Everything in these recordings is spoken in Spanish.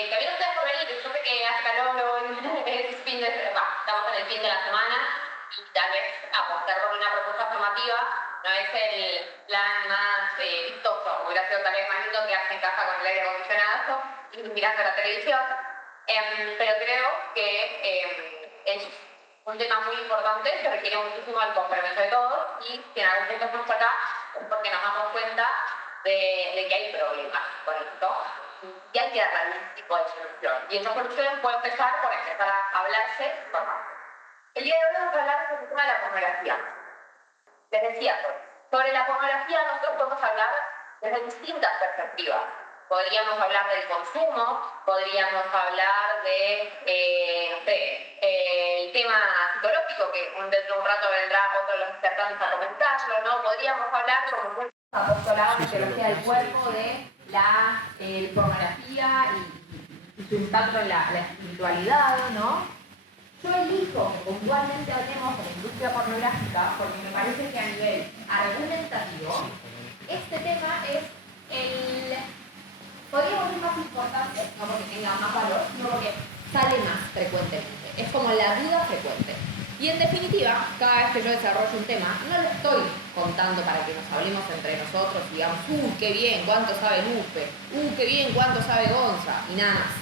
Que había ustedes por venir, yo sé que hace calor hoy, estamos en el fin de la semana y tal vez apostar por una propuesta formativa no es el plan más vistoso, hubiera sido tal vez más lindo quedarse en casa con el aire acondicionado y mirando la televisión, pero creo que es un tema muy importante que requiere muchísimo el compromiso de todos y si en algún punto estamos acá es porque nos damos cuenta de que hay problemas con esto y hay que darle algún tipo de solución. Y esa solución puede empezar por empezar a hablarse formalmente. El día de hoy vamos a hablar sobre el tema de la pornografía. Les decía, sobre la pornografía nosotros podemos hablar desde distintas perspectivas. Podríamos hablar del consumo, podríamos hablar de, no sé, el tema psicológico, que dentro de un rato vendrá otro de los expertos a comentarlo, ¿no? Podríamos hablar como un apostolado de teología del cuerpo, de la pornografía y su impacto en la espiritualidad, ¿no? Yo elijo que puntualmente hablemos de la industria pornográfica porque me parece que a nivel argumentativo este tema es el, podríamos decir, más importante, no porque tenga más valor, sino porque sale más frecuentemente. Es como la duda frecuente. Y en definitiva, cada vez que yo desarrollo un tema, no lo estoy contando para que nos hablemos entre nosotros y digamos, qué bien, cuánto sabe Lupe, qué bien, cuánto sabe Gonza, y nada más.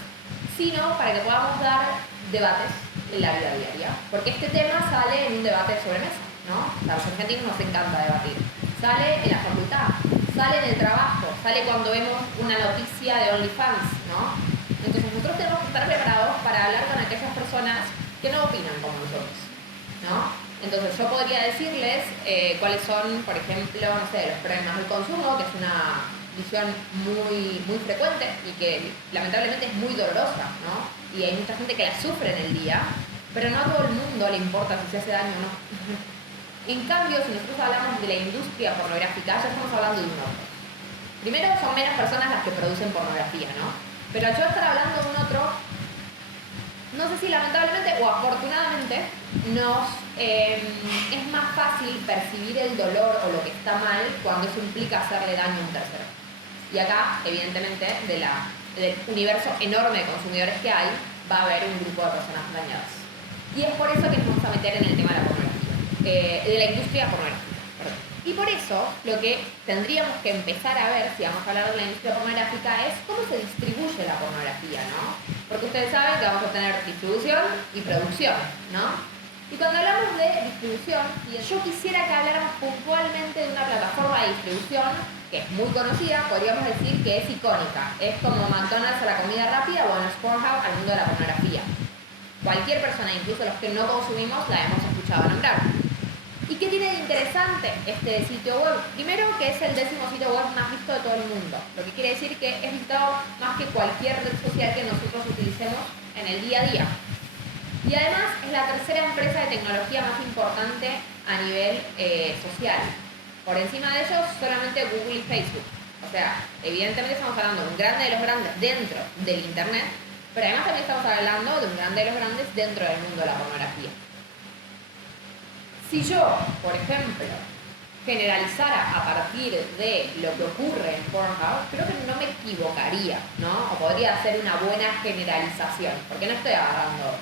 Sino para que podamos dar debates en la vida diaria. Porque este tema sale en un debate sobre mesa, ¿no? A los argentinos nos encanta debatir. Sale en la facultad, sale en el trabajo, sale cuando vemos una noticia de OnlyFans, ¿no? Entonces nosotros tenemos que estar preparados para hablar con aquellas personas que no opinan como nosotros, ¿no? Entonces yo podría decirles cuáles son, por ejemplo, no sé, los problemas del consumo, que es una visión muy frecuente y que lamentablemente es muy dolorosa, ¿no? Y hay mucha gente que la sufre en el día, pero no a todo el mundo le importa si se hace daño o no. En cambio, si nosotros hablamos de la industria pornográfica, ya estamos hablando de un otro. Primero, son menos personas las que producen pornografía, ¿no? Pero yo estar hablando de un otro, no sé si lamentablemente o afortunadamente, es más fácil percibir el dolor o lo que está mal cuando eso implica hacerle daño a un tercero. Y acá, evidentemente, del universo enorme de consumidores que hay, va a haber un grupo de personas dañadas. Y es por eso que nos vamos a meter en el tema de la pornografía, de la industria pornográfica. Perdón. Y por eso, lo que tendríamos que empezar a ver, si vamos a hablar de la industria pornográfica, es cómo se distribuye la pornografía, ¿no? Porque ustedes saben que vamos a tener distribución y producción, ¿no? Y cuando hablamos de distribución, yo quisiera que habláramos puntualmente de una plataforma de distribución que es muy conocida, podríamos decir que es icónica. Es como McDonald's a la comida rápida, o es Pornhub al mundo de la pornografía. Cualquier persona, incluso los que no consumimos, la hemos escuchado nombrar. ¿Y qué tiene de interesante este sitio web? Primero, que es el 10º sitio web más visto de todo el mundo, lo que quiere decir que es visitado más que cualquier red social que nosotros utilicemos en el día a día. Y además es la tercera empresa de tecnología más importante a nivel social. Por encima de ellos, solamente Google y Facebook. O sea, evidentemente estamos hablando de un grande de los grandes dentro del Internet, pero además también estamos hablando de un grande de los grandes dentro del mundo de la pornografía. Si yo, por ejemplo, generalizara a partir de lo que ocurre en Pornhub, creo que no me equivocaría, ¿no? O podría hacer una buena generalización, porque no estoy agarrando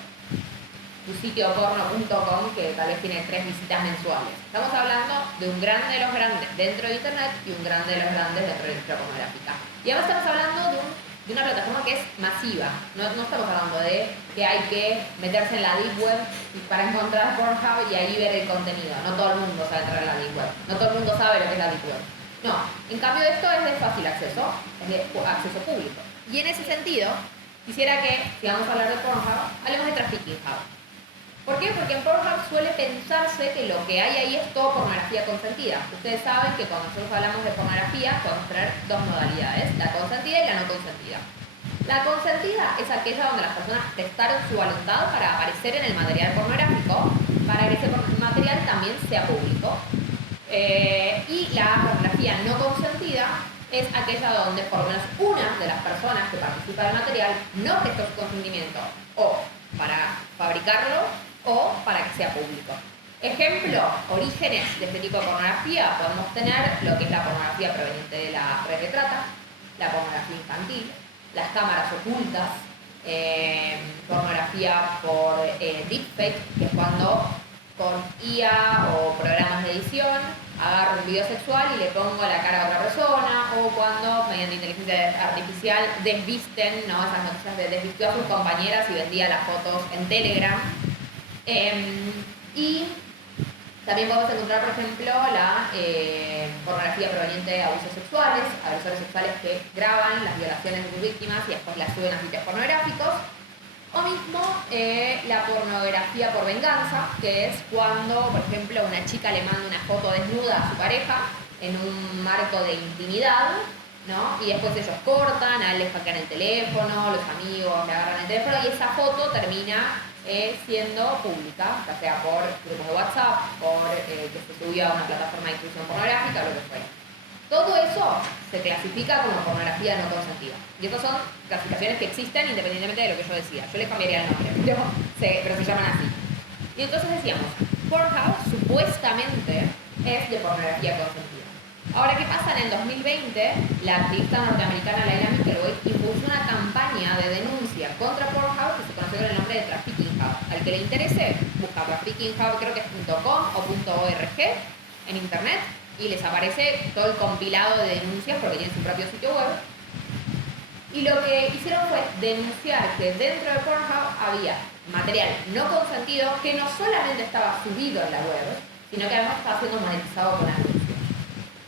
tu sitio porno.com que tal vez tiene 3 visitas mensuales. Estamos hablando de un grande de los grandes dentro de Internet y un grande de los grandes dentro de la industria pornográfica. Y además estamos hablando de una plataforma que es masiva. No estamos hablando de que hay que meterse en la Deep Web para encontrar Pornhub y ahí ver el contenido. No todo el mundo sabe entrar en la Deep Web. No todo el mundo sabe lo que es la Deep Web. No, en cambio esto es de fácil acceso, es de acceso público. Y en ese sentido, quisiera que, si vamos a hablar de Pornhub, hablemos de Trafficking Hub. ¿Por qué? Porque en Pornhub suele pensarse que lo que hay ahí es todo pornografía consentida. Ustedes saben que cuando nosotros hablamos de pornografía podemos tener dos modalidades, la consentida y la no consentida. La consentida es aquella donde las personas prestaron su voluntad para aparecer en el material pornográfico, para que ese material también sea público. Y la pornografía no consentida es aquella donde por lo menos una de las personas que participa del material no prestó su consentimiento o para fabricarlo o para que sea público. Ejemplo, orígenes de este tipo de pornografía, podemos tener lo que es la pornografía proveniente de la red de trata, la pornografía infantil, las cámaras ocultas, pornografía por deepfake, que es cuando con IA o programas de edición agarro un video sexual y le pongo la cara a otra persona, o cuando mediante inteligencia artificial desvisten, ¿no? Esas noticias de desvistió a sus compañeras y vendía las fotos en Telegram. Y también podemos encontrar, por ejemplo, la pornografía proveniente de abusos sexuales, agresores sexuales que graban las violaciones de sus víctimas y después las suben a sitios pornográficos. O mismo la pornografía por venganza, que es cuando, por ejemplo, una chica le manda una foto desnuda a su pareja en un marco de intimidad, ¿no? Y después ellos cortan, a él le hackean el teléfono, los amigos le agarran el teléfono y esa foto termina siendo pública, ya sea por grupos de WhatsApp, por que se subió a una plataforma de distribución pornográfica, lo que fuera. Todo eso se clasifica como pornografía no consentida. Y estas son clasificaciones que existen independientemente de lo que yo decía. Yo les cambiaría el nombre, pero se llaman así. Y entonces decíamos, Pornhub supuestamente es de pornografía consentida. Ahora, ¿qué pasa? En el 2020, la activista norteamericana Laila Mickelweight impulsó una campaña de denuncia contra Pornhub que se conoció con el nombre de Trafficking Hub. Al que le interese, busca Trafficking Hub, creo que es .com o .org en internet, y les aparece todo el compilado de denuncias porque tienen su propio sitio web. Y lo que hicieron fue denunciar que dentro de Pornhub había material no consentido que no solamente estaba subido en la web, sino que además estaba siendo monetizado con anuncios.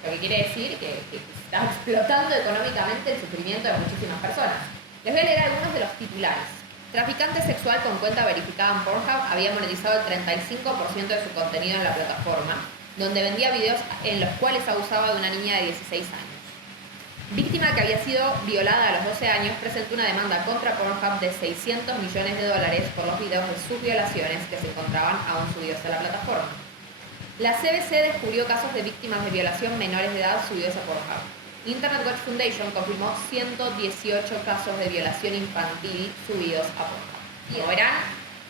Lo que quiere decir que se está explotando económicamente el sufrimiento de muchísimas personas. Les voy a leer algunos de los titulares. Traficante sexual con cuenta verificada en Pornhub había monetizado el 35% de su contenido en la plataforma, donde vendía videos en los cuales abusaba de una niña de 16 años. Víctima que había sido violada a los 12 años presentó una demanda contra Pornhub de $600 millones por los videos de sus violaciones que se encontraban aún subidos a la plataforma. La CBC descubrió casos de víctimas de violación menores de edad subidos a Pornhub. Internet Watch Foundation confirmó 118 casos de violación infantil subidos a Pornhub. Y como verán,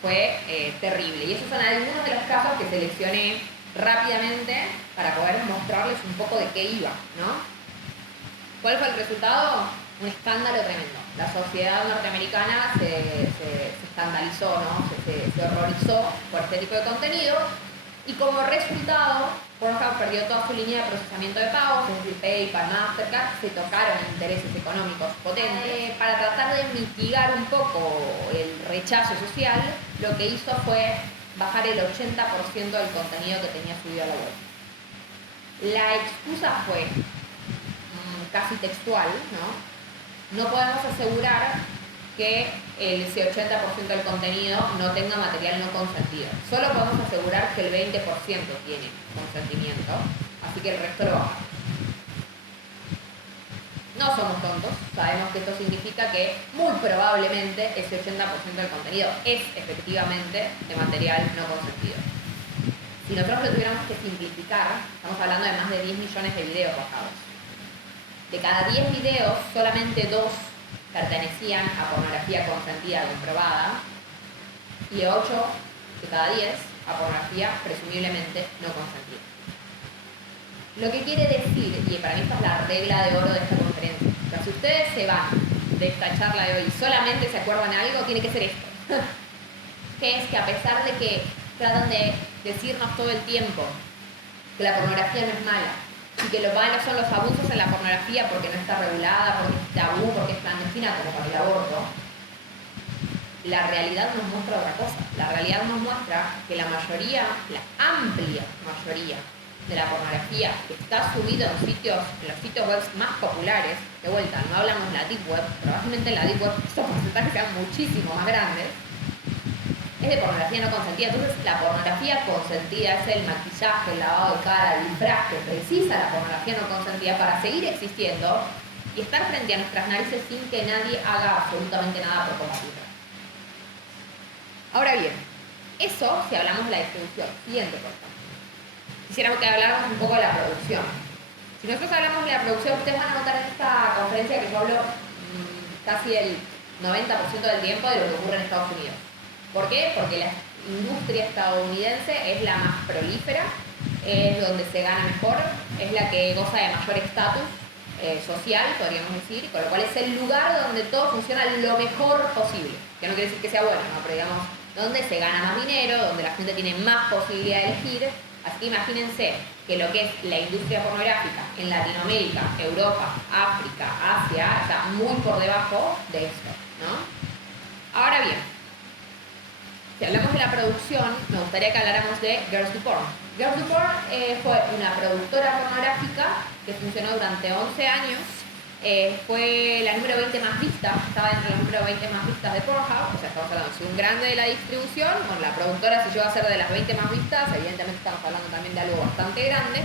fue terrible. Y esos son algunos de los casos que seleccioné rápidamente para poder mostrarles un poco de qué iba, ¿no? ¿Cuál fue el resultado? Un escándalo tremendo. La sociedad norteamericana se escandalizó, ¿no? Se horrorizó por este tipo de contenido y como resultado Pornhub perdió toda su línea de procesamiento de pagos, es decir, PayPal, Mastercard, se tocaron intereses económicos potentes. Para tratar de mitigar un poco el rechazo social, lo que hizo fue bajar el 80% del contenido que tenía subido a la web. La excusa fue casi textual, ¿no? No podemos asegurar que ese 80% del contenido no tenga material no consentido. Solo podemos asegurar que el 20% tiene consentimiento, así que el resto lo baja. No somos tontos, sabemos que esto significa que muy probablemente ese 80% del contenido es efectivamente de material no consentido. Si nosotros lo tuviéramos que simplificar, estamos hablando de más de 10 millones de videos bajados. De cada 10 videos, solamente 2 pertenecían a pornografía consentida comprobada y de 8 de cada 10 a pornografía presumiblemente no consentida. Lo que quiere decir, y para mí esta es la regla de oro de esta conferencia, que si ustedes se van de esta charla de hoy y solamente se acuerdan de algo, tiene que ser esto. Que es que a pesar de que tratan de decirnos todo el tiempo que la pornografía no es mala, y que lo malo son los abusos en la pornografía porque no está regulada, porque es tabú, porque es clandestina, como con el aborto, la realidad nos muestra otra cosa. La realidad nos muestra que la mayoría, la amplia mayoría de la pornografía que está subida en los sitios web más populares, de vuelta, no hablamos de la Deep Web, probablemente en la Deep Web estos porcentajes sean muchísimo más grandes, es de pornografía no consentida. Entonces la pornografía consentida es el maquillaje, el lavado de cara, el disfraz que precisa la pornografía no consentida para seguir existiendo y estar frente a nuestras narices sin que nadie haga absolutamente nada por combatirla. Ahora bien, eso si hablamos de la distribución. Siguiente cosa. Quisiéramos que habláramos un poco de la producción. Si nosotros hablamos de la producción, ustedes van a notar en esta conferencia que yo hablo casi el 90% del tiempo de lo que ocurre en Estados Unidos. ¿Por qué? Porque la industria estadounidense es la más prolífera, es donde se gana mejor, es la que goza de mayor estatus social, podríamos decir, con lo cual es el lugar donde todo funciona lo mejor posible. Que no quiere decir que sea bueno, ¿no? Pero digamos, donde se gana más dinero, donde la gente tiene más posibilidad de elegir. Así que imagínense que lo que es la industria pornográfica en Latinoamérica, Europa, África, Asia, está muy por debajo de esto, ¿no? Ahora bien, si hablamos de la producción, me gustaría que habláramos de Girls Do Porn. Girls Do Porn fue una productora pornográfica que funcionó durante 11 años. Fue la número 20 más vista, estaba entre los número 20 más vistas de Pornhub, o sea, estamos hablando de un grande de la distribución. Bueno, la productora se llegó a ser de las 20 más vistas, evidentemente estamos hablando también de algo bastante grande,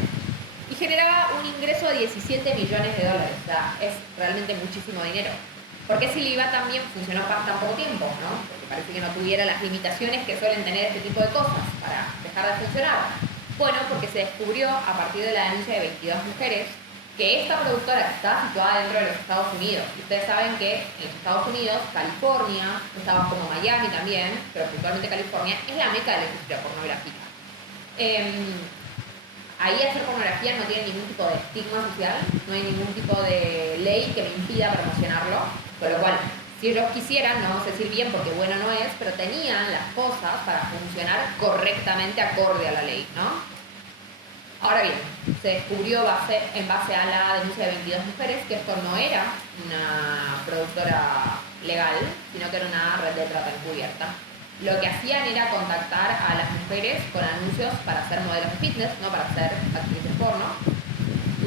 y generaba un ingreso de 17 millones de dólares, o sea, es realmente muchísimo dinero. ¿Por qué Siliva también funcionó tan poco tiempo, ¿no? Porque parece que no tuviera las limitaciones que suelen tener este tipo de cosas para dejar de funcionar. Bueno, porque se descubrió a partir de la denuncia de 22 mujeres que esta productora, que estaba situada dentro de los Estados Unidos, y ustedes saben que en los Estados Unidos, California, estaban como Miami también, pero principalmente California, es la meca de la industria pornográfica. Ahí hacer pornografía no tiene ningún tipo de estigma social, no hay ningún tipo de ley que me impida promocionarlo, con lo cual, si ellos quisieran, no vamos a decir bien porque bueno no es, pero tenían las cosas para funcionar correctamente acorde a la ley, ¿no? Ahora bien, se descubrió en base a la denuncia de 22 mujeres que esto no era una productora legal, sino que era una red de trata encubierta. Lo que hacían era contactar a las mujeres con anuncios para ser modelos de fitness, no para ser actrices porno.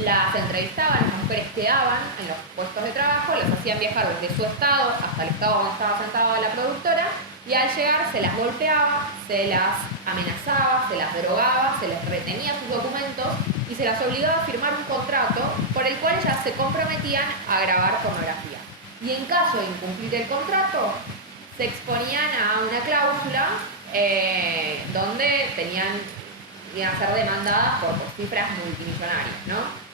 Las entrevistaban, las mujeres quedaban en los puestos de trabajo, les hacían viajar desde su estado hasta el estado donde estaba sentada la productora, y al llegar se las golpeaba, se las amenazaba, se las drogaba, se les retenía sus documentos y se las obligaba a firmar un contrato por el cual ellas se comprometían a grabar pornografía. Y en caso de incumplir el contrato, se exponían a una cláusula donde iban a ser demandadas por cifras multimillonarias, ¿no?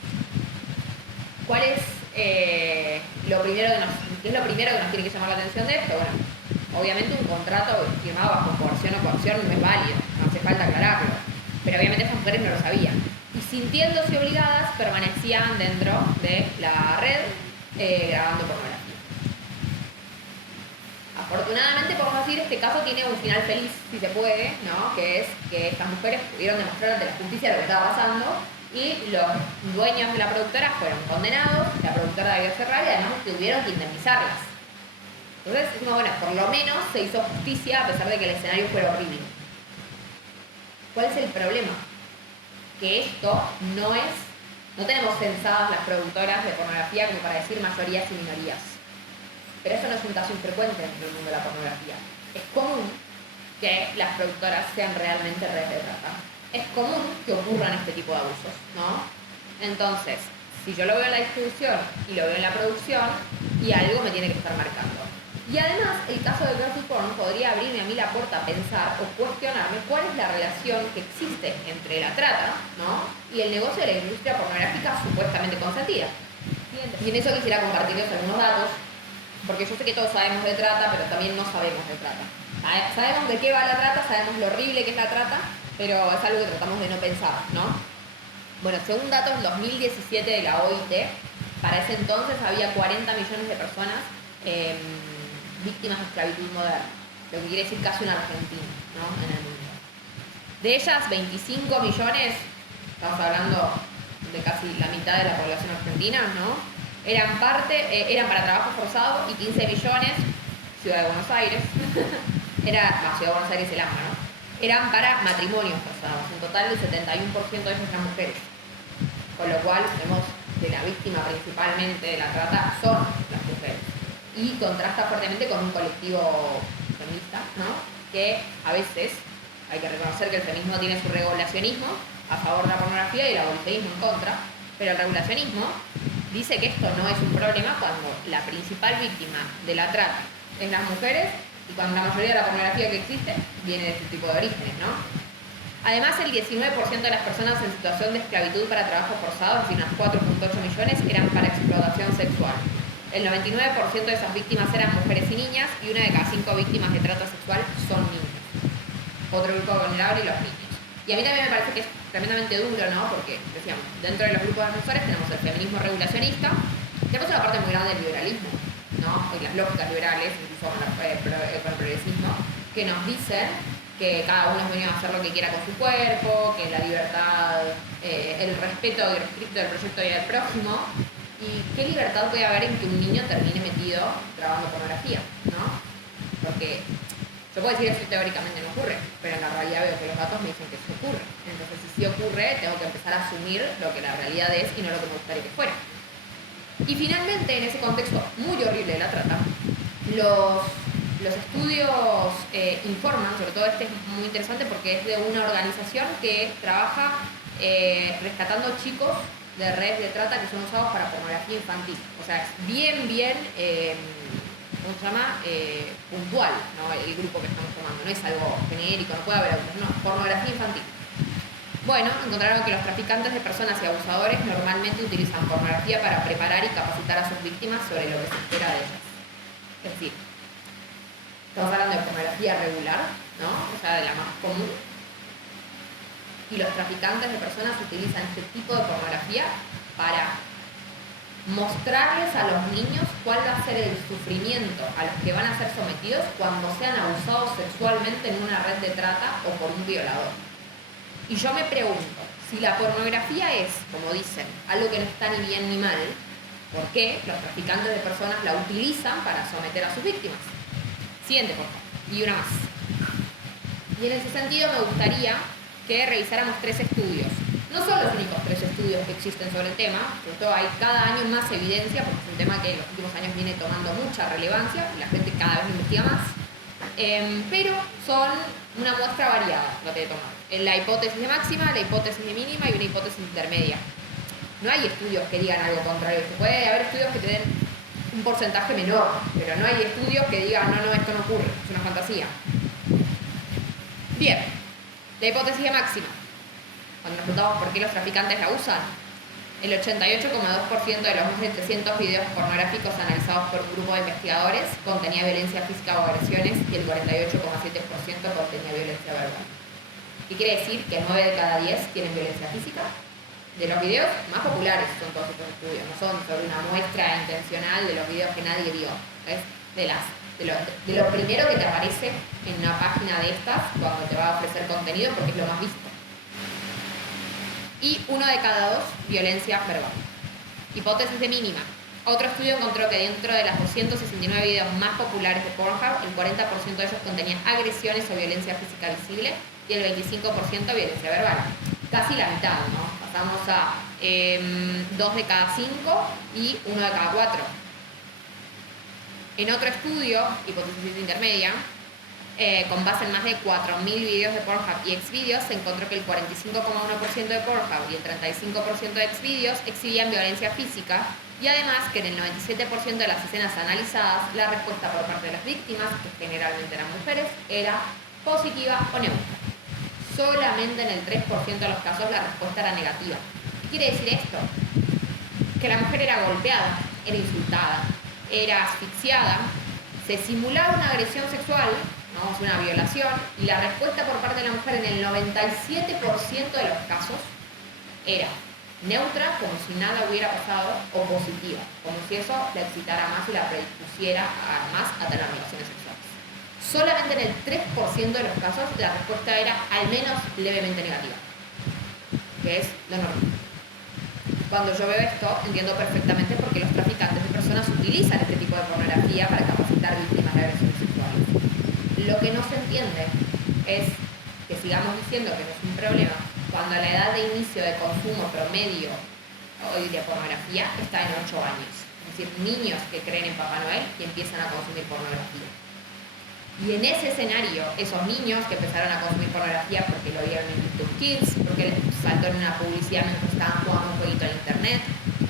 ¿Cuál es qué es lo primero que nos tiene que llamar la atención de esto? Bueno, obviamente un contrato firmado bajo coerción o coacción no es válido, no hace falta aclararlo, pero obviamente estas mujeres no lo sabían. Y sintiéndose obligadas, permanecían dentro de la red grabando pornografía. Afortunadamente, podemos decir, este caso tiene un final feliz, si se puede, ¿no? Que es que estas mujeres pudieron demostrar ante la justicia lo que estaba pasando y los dueños de la productora fueron condenados, la productora debió cerrar y además tuvieron que indemnizarlas. Entonces, decimos, bueno, por lo menos se hizo justicia a pesar de que el escenario fuera horrible. ¿Cuál es el problema? Que esto no tenemos censadas las productoras de pornografía como para decir mayorías y minorías. Pero eso no es un caso infrecuente dentro del mundo de la pornografía. Es común que las productoras sean realmente redes de trata. Es común que ocurran este tipo de abusos, ¿no? Entonces, si yo lo veo en la distribución y lo veo en la producción, y algo me tiene que estar marcando. Y además, el caso de Girls Do Porn podría abrirme a mí la puerta a pensar o cuestionarme cuál es la relación que existe entre la trata, ¿no? Y el negocio de la industria pornográfica supuestamente consentida. Y en eso quisiera compartirles algunos datos, porque yo sé que todos sabemos de trata, pero también no sabemos de trata. Sabemos de qué va la trata, sabemos lo horrible que es la trata, pero es algo que tratamos de no pensar, ¿no? Bueno, según datos 2017 de la OIT, para ese entonces había 40 millones de personas víctimas de esclavitud moderna, lo que quiere decir casi una Argentina, ¿no? En el mundo. De ellas, 25 millones, estamos hablando de casi la mitad de la población argentina, ¿no? Eran para trabajo forzado, y 15 millones, Ciudad de Buenos Aires, Ciudad de Buenos Aires el AMBA, ¿no? Eran para matrimonios forzados. En total, el 71% de ellos eran mujeres. Con lo cual, vemos que la víctima principalmente de la trata son las mujeres. Y contrasta fuertemente con un colectivo feminista, ¿no? Que a veces hay que reconocer que el feminismo tiene su regulacionismo a favor de la pornografía y el abolicionismo en contra, pero el regulacionismo dice que esto no es un problema cuando la principal víctima de la trata es las mujeres y cuando la mayoría de la pornografía que existe viene de este tipo de orígenes, ¿no? Además, el 19% de las personas en situación de esclavitud para trabajo forzado, es decir, unas 4.8 millones, eran para explotación sexual. El 99% de esas víctimas eran mujeres y niñas, y una de cada 5 víctimas de trata sexual son niños. Otro grupo vulnerable, los niños. Y a mí también me parece que es tremendamente duro, ¿no? Porque, decíamos, dentro de los grupos de defensores tenemos el feminismo regulacionista, tenemos una parte muy grande del liberalismo, ¿no? Y las lógicas liberales, incluso con el progresismo, que nos dicen que cada uno es dueño de hacer lo que quiera con su cuerpo, que la libertad, el respeto irrestricto del proyecto y del prójimo. ¿Y qué libertad puede haber en que un niño termine metido grabando pornografía, ¿no? Porque yo puedo decir eso teóricamente no ocurre, pero en la realidad veo que los datos me dicen que eso ocurre. Entonces, si sí ocurre, tengo que empezar a asumir lo que la realidad es y no lo que me gustaría que fuera. Y finalmente, en ese contexto muy horrible de la trata, los estudios informan, sobre todo este es muy interesante porque es de una organización que trabaja rescatando chicos de redes de trata que son usados para pornografía infantil. O sea, es bien, ¿cómo se llama? Puntual, ¿no? El grupo que estamos tomando. No es algo genérico, no puede haber otros, no, pornografía infantil. Bueno, encontraron que los traficantes de personas y abusadores normalmente utilizan pornografía para preparar y capacitar a sus víctimas sobre lo que se espera de ellas. Es decir, estamos hablando de pornografía regular, ¿no? O sea, de la más común. Y los traficantes de personas utilizan este tipo de pornografía para mostrarles a los niños cuál va a ser el sufrimiento a los que van a ser sometidos cuando sean abusados sexualmente en una red de trata o por un violador. Y yo me pregunto, si la pornografía es, como dicen, algo que no está ni bien ni mal, ¿por qué los traficantes de personas la utilizan para someter a sus víctimas? Siguiente, por favor. Y una más. Y en ese sentido me gustaría que revisáramos 3 estudios. No son los únicos 3 estudios que existen sobre el tema, sobre todo hay cada año más evidencia, porque es un tema que en los últimos años viene tomando mucha relevancia y la gente cada vez investiga más. Pero son una muestra variada lo que he tomado. La hipótesis de máxima, la hipótesis de mínima y una hipótesis intermedia. No hay estudios que digan algo contrario. Puede haber estudios que te den un porcentaje menor, pero no hay estudios que digan, no, esto no ocurre, es una fantasía. Bien, la hipótesis de máxima. Cuando nos preguntamos por qué los traficantes la usan, el 88,2% de los más de 300 videos pornográficos analizados por un grupo de investigadores contenía violencia física o agresiones y el 48,7% contenía violencia verbal. ¿Qué quiere decir? Que 9 de cada 10 tienen violencia física. De los videos más populares son todos estos estudios, no son sobre una muestra intencional de los videos que nadie vio. Es de lo primero que te aparece en una página de estas cuando te va a ofrecer contenido porque es lo más visto. Y 1 de cada 2, violencia verbal. Hipótesis de mínima. Otro estudio encontró que dentro de las 269 videos más populares de Pornhub, el 40% de ellos contenían agresiones o violencia física visible y el 25% violencia verbal. Casi la mitad, ¿no? Pasamos a 2 de cada 5 y 1 de cada 4. En otro estudio, hipótesis intermedia, con base en más de 4.000 videos de Pornhub y Xvideos, se encontró que el 45,1% de Pornhub y el 35% de Xvideos exhibían violencia física y además que en el 97% de las escenas analizadas la respuesta por parte de las víctimas, que generalmente eran mujeres, era positiva o neutra. Solamente en el 3% de los casos la respuesta era negativa. ¿Qué quiere decir esto? Que la mujer era golpeada, era insultada, era asfixiada, se simulaba una agresión sexual, ¿no? Una violación, y la respuesta por parte de la mujer en el 97% de los casos era neutra, como si nada hubiera pasado, o positiva, como si eso la excitara más y la predispusiera más a tener relaciones sexuales. Solamente en el 3% de los casos la respuesta era al menos levemente negativa, que es lo normal. Cuando yo veo esto, entiendo perfectamente por qué los traficantes de personas utilizan este tipo de pornografía para capacitar víctimas de agresiones sexuales. Lo que no se entiende es que sigamos diciendo que no es un problema cuando la edad de inicio de consumo promedio hoy de pornografía está en 8 años. Es decir, niños que creen en Papá Noel y empiezan a consumir pornografía. Y en ese escenario, esos niños que empezaron a consumir pornografía porque lo vieron en YouTube Kids, porque les saltó en una publicidad mientras estaban jugando un jueguito en internet,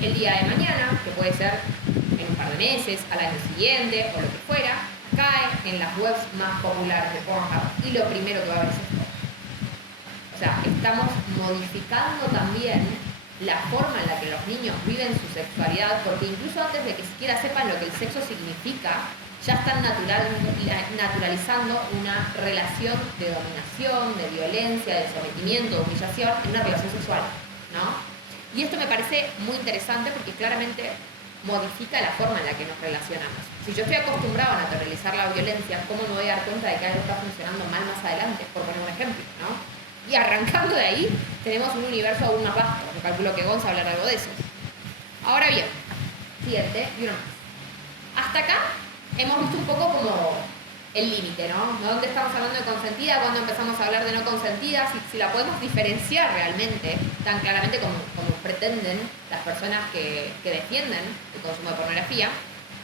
el día de mañana, que puede ser en un par de meses, al año siguiente o lo que fuera, cae en las webs más populares de Pornhub y lo primero que va a ver es esto. O sea, estamos modificando también la forma en la que los niños viven su sexualidad, porque incluso antes de que siquiera sepan lo que el sexo significa, ya están naturalizando una relación de dominación, de violencia, de sometimiento, de humillación en una relación sexual, ¿no? Y esto me parece muy interesante porque claramente modifica la forma en la que nos relacionamos. Si yo estoy acostumbrado a naturalizar la violencia, ¿cómo me voy a dar cuenta de que algo está funcionando mal más adelante? Por poner un ejemplo, ¿no? Y arrancando de ahí, tenemos un universo aún más vasto. Yo calculo que Gonza hablará algo de eso. Ahora bien, siguiente y uno más. Hasta acá hemos visto un poco como el límite, ¿no? ¿Dónde estamos hablando de consentida? ¿Cuándo empezamos a hablar de no consentida? Si la podemos diferenciar realmente tan claramente como pretenden las personas que defienden el consumo de pornografía.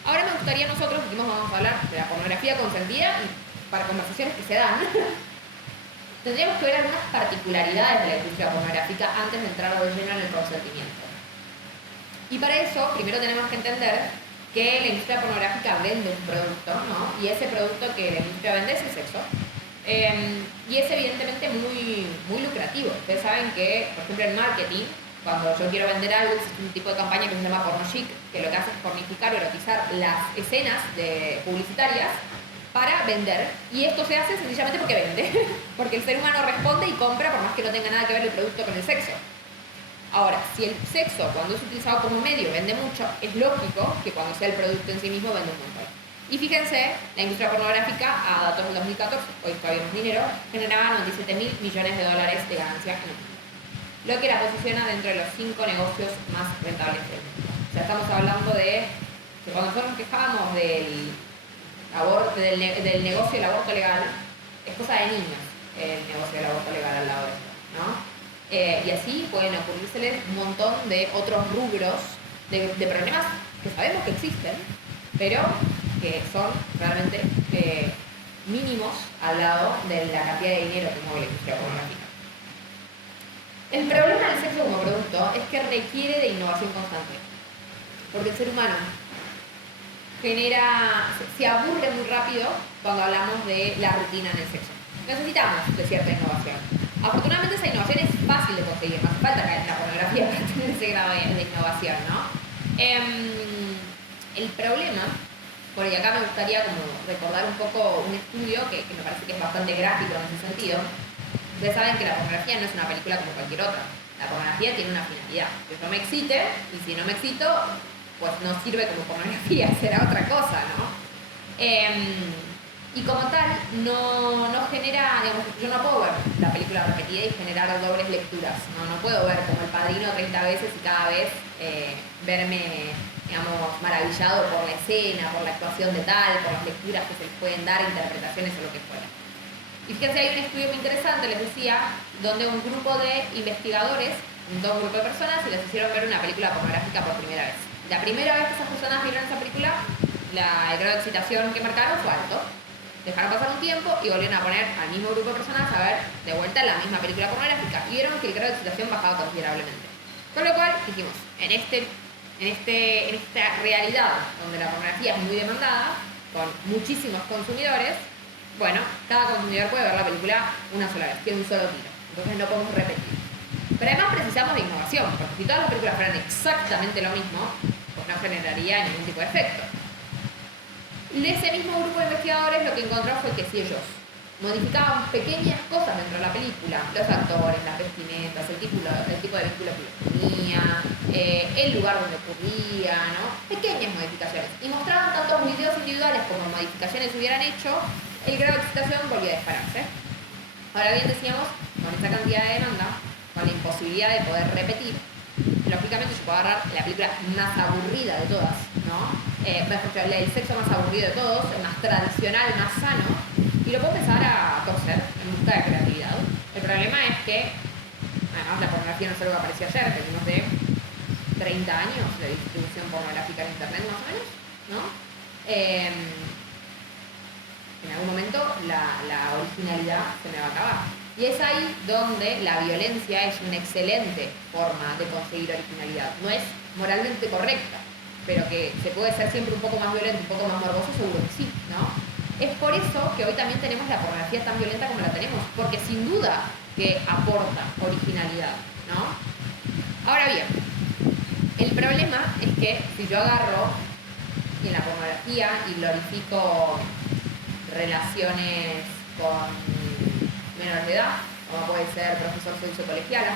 Ahora me gustaría nosotros, vamos a hablar de la pornografía consentida y para conversaciones que se dan, tendríamos que ver algunas particularidades de la industria pornográfica antes de entrar de lleno en el consentimiento. Y para eso, primero tenemos que entender que la industria pornográfica vende un producto, ¿no? Y ese producto que la industria vende es el sexo. Y es evidentemente muy, muy lucrativo. Ustedes saben que, por ejemplo, en marketing, cuando yo quiero vender algo, existe un tipo de campaña que se llama porno chic, que lo que hace es pornificar o erotizar las escenas publicitarias para vender. Y esto se hace sencillamente porque vende. Porque el ser humano responde y compra por más que no tenga nada que ver el producto con el sexo. Ahora, si el sexo, cuando es utilizado como medio, vende mucho, es lógico que cuando sea el producto en sí mismo vende un montón. Y fíjense, la industria pornográfica, a datos del 2014, hoy todavía no es dinero, generaba 97.000 millones de dólares de ganancia en el mundo. Lo que la posiciona dentro de los 5 negocios más rentables del mundo. O sea, estamos hablando de que cuando nosotros nos quejamos del negocio del aborto legal, es cosa de niños el negocio del aborto legal al lado de esto, ¿no? Y así pueden ocurrírseles un montón de otros rubros de problemas que sabemos que existen, pero que son realmente mínimos al lado de la cantidad de dinero que mueve la industria pornográfica. El problema del sexo como producto es que requiere de innovación constante, porque el ser humano se aburre muy rápido cuando hablamos de la rutina en el sexo. Necesitamos de cierta innovación. Afortunadamente esa innovación es fácil de conseguir, no hace falta caer en la pornografía para tener ese grado de innovación, ¿no? El problema, por ahí acá me gustaría como recordar un poco un estudio que me parece que es bastante gráfico en ese sentido. Ustedes saben que la pornografía no es una película como cualquier otra. La pornografía tiene una finalidad, que yo me excite, y si no me excito, pues no sirve como pornografía, será otra cosa, ¿no? Y como tal, no genera, digamos, yo no puedo ver la película repetida y generar dobles lecturas, no puedo ver como El Padrino 30 veces y cada vez verme, digamos, maravillado por la escena, por la actuación de tal, por las lecturas que se les pueden dar, interpretaciones o lo que fuera. Y fíjense, hay un estudio muy interesante, les decía, donde un grupo de investigadores, un grupo de personas, y les hicieron ver una película pornográfica por primera vez. La primera vez que esas personas vieron esa película, el grado de excitación que marcaron fue alto. Dejaron pasar un tiempo y volvieron a poner al mismo grupo de personas a ver de vuelta la misma película pornográfica y vieron que el grado de excitación bajaba considerablemente. Con lo cual dijimos, en esta realidad donde la pornografía es muy demandada, con muchísimos consumidores, bueno, cada consumidor puede ver la película una sola vez, tiene un solo tiro. Entonces no podemos repetir. Pero además precisamos de innovación, porque si todas las películas fueran exactamente lo mismo, pues no generaría ningún tipo de efecto. Ese mismo grupo de investigadores lo que encontró fue que si ellos modificaban pequeñas cosas dentro de la película, los actores, las vestimentas, el tipo de vínculo que tenía, el lugar donde ocurría, ¿no? Pequeñas modificaciones. Y mostraban tantos videos individuales como modificaciones hubieran hecho, el grado de excitación volvía a dispararse. Ahora bien, decíamos, con esta cantidad de demanda, con la imposibilidad de poder repetir, lógicamente yo puedo agarrar la película más aburrida de todas, ¿no? El sexo más aburrido de todos, el más tradicional, más sano, y lo puedo empezar a torcer en busca de creatividad. El problema es que, además, la pornografía no es algo que apareció ayer, tenemos de 30 años de distribución pornográfica en internet, más o menos, ¿no? En algún momento la originalidad se me va a acabar. Y es ahí donde la violencia es una excelente forma de conseguir originalidad. No es moralmente correcta, pero que se puede ser siempre un poco más violento, un poco más morboso, seguro que sí, ¿no? Es por eso que hoy también tenemos la pornografía tan violenta como la tenemos, porque sin duda que aporta originalidad, ¿no? Ahora bien, el problema es que si yo agarro y en la pornografía y glorifico relaciones con menores de edad, como puede ser profesor sexo colegiala,